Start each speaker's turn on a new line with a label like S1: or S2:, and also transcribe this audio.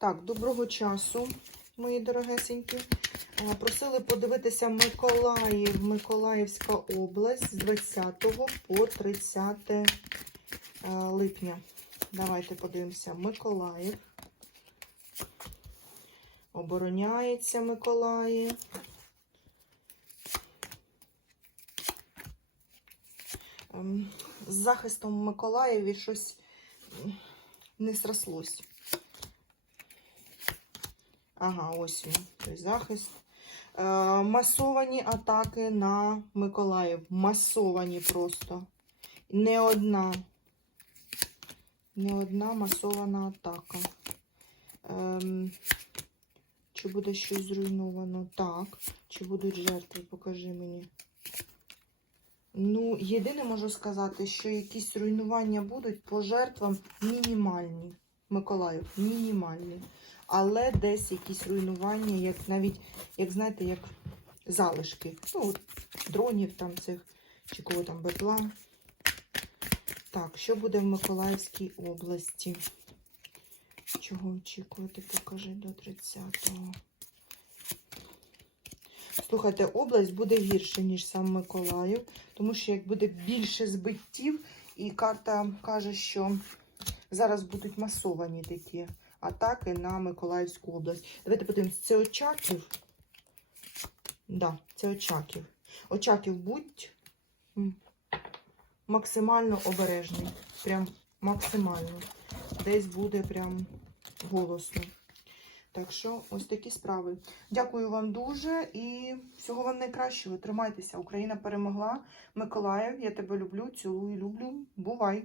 S1: Так, доброго часу, мої дорогесенькі. Е, Просили подивитися Миколаїв, Миколаївська область з 20 по 30 е, липня. Давайте подивимося. Миколаїв. Обороняється Миколаїв. Ем, З захистом Миколаєві щось не срослось. Ага, ось він, той захист. Е, масовані атаки на Миколаїв. Масовані просто. Не одна. Не одна масована атака. Ем, чи буде щось зруйновано? Так. Чи будуть жертви? Покажи мені. Ну, єдине можу сказати, що якісь руйнування будуть по жертвам мінімальні. Миколаїв, мінімальні. Але десь якісь руйнування, як навіть, як знаєте, як залишки. Ну, от, дронів там цих, чи кого там бетла. Так, що буде в Миколаївській області? Чого очікувати? Покажи до 30-го. Слухайте, область буде гірше, ніж сам Миколаїв, тому що як буде більше збиттів, і карта каже, що зараз будуть масовані такі атаки на Миколаївську область. Давайте подивимось, це Очаків. Да, це Очаків. Очаків будь максимально обережний. Прям максимально. Десь буде прям голосно. Так що ось такі справи. Дякую вам дуже і всього вам найкращого. Тримайтеся. Україна перемогла. Миколаїв, я тебе люблю, цілую, люблю. Бувай!